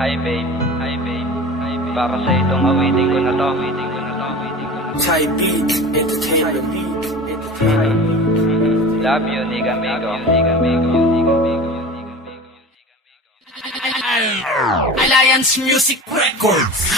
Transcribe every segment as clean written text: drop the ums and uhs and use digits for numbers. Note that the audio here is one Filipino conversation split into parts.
Hi babe, hi babe, hi babe. Para sa itong awitin ko na to. Thai Beat Entertainment. Love you, nigga amigo. Alliance Music Records.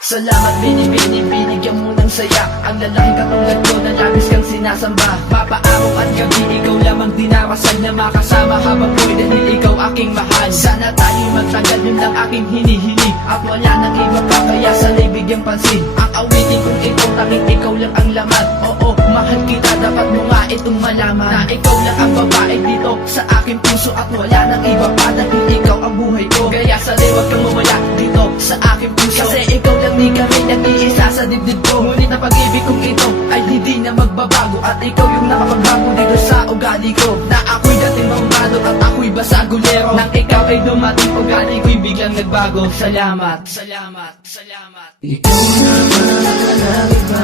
Salamat binibini, binigyan mo ng saya. Ang lalaki katulad ko na labis kang sinasamba. Papaaraw at gabi, ikaw lamang dinarasal na makasama habang buhay dahil ikaw aking mahal. Sana tayo magtagal, yun lang aking hinihiling. At wala nang iba pa, kaya sana'y bigyang pansin. Ang awitin kong ito, tanging ikaw lang ang laman. Oo, mahal kita, dapat mo nga itong malaman na ikaw lang ang babae dito sa aking puso. At wala nang iba pa dahil ikaw ang buhay ko. Kaya sana'y wag kang mawala dito sa aking puso. Kasi ikaw lang ni kami nag-iisa sa dibdib ko. Ngunit ang pag-ibig kong ito ay hindi na magbabago. At ikaw yung nakapagbago dito sa ugali ko. Na ako'y dating mamado at ako'y basagulero. Nang ikaw ay dumating, ugali ko'y biglang nagbago. Salamat, salamat, salamat. Ikaw naman ang iba.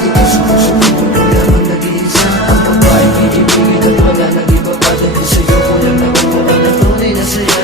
Dito sa puso ko ikaw lamang nag-iisa. Ang babae pinipigil at wala nang iba pa. Dahil sa'yo ko lang nakukuha ng tunay na saya.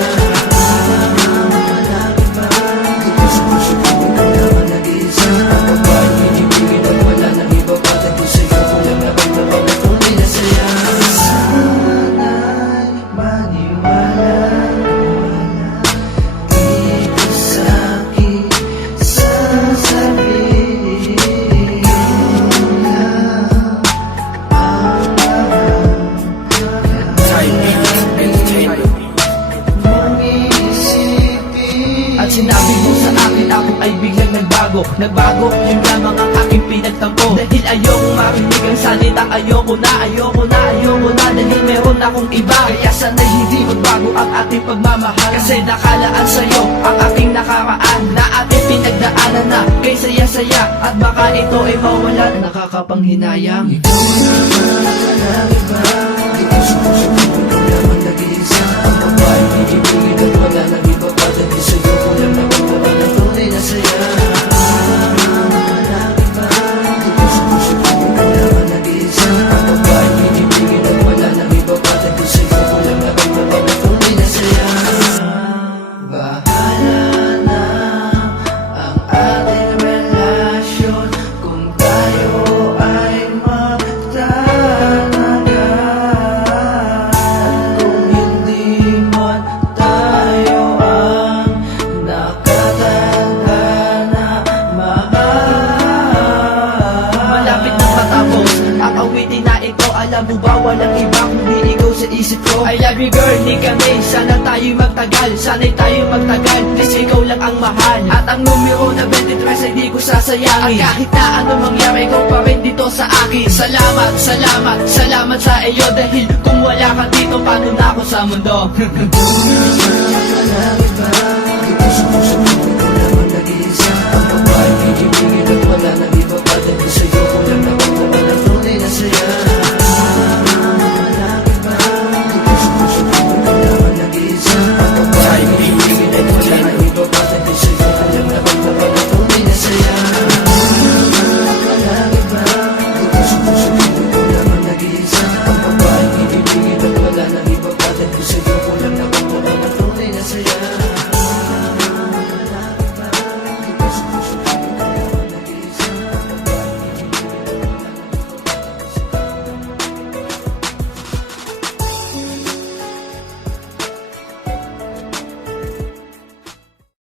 Sinabi mo sa akin ako ay biglang nagbago. Nagbago, yun lamang ang aking pinagtampo. Dahil ayoko marinig ang salitang ayoko na, ayoko na, ayoko na. Dahil meron akong iba. Kaya sana'y hindi magbago ang ating pagmamahal. Kasi nakalaan sa'yo ang aking nakaraan na ating pinagdaanan na kay saya-saya. At baka ito ay mawala na nakakapanghinayang. Ikaw naman ang iba. Dito sa puso ko ikaw lamang nag-iisa. Ang babae pinipigil at wala nang iba pa. Dahil sa'yo ko lang nakukuha ng tunay na saya. Alam mo ba walang iba kundi ikaw sa isip ko. I love you girl, di kami. Sana tayo'y magtagal, sana'y tayo'y magtagal. Please ikaw lang ang mahal. At ang numero na 23 ay di ko sasayangin. At kahit na ano mangyari, ikaw pa rin dito sa akin. Salamat, salamat, salamat sa iyo. Dahil kung wala ka dito, paano na ako sa mundo? Dito sa puso ko ikaw lamang nag-iisa. Ang babae pinipigil at wala nang iba pa.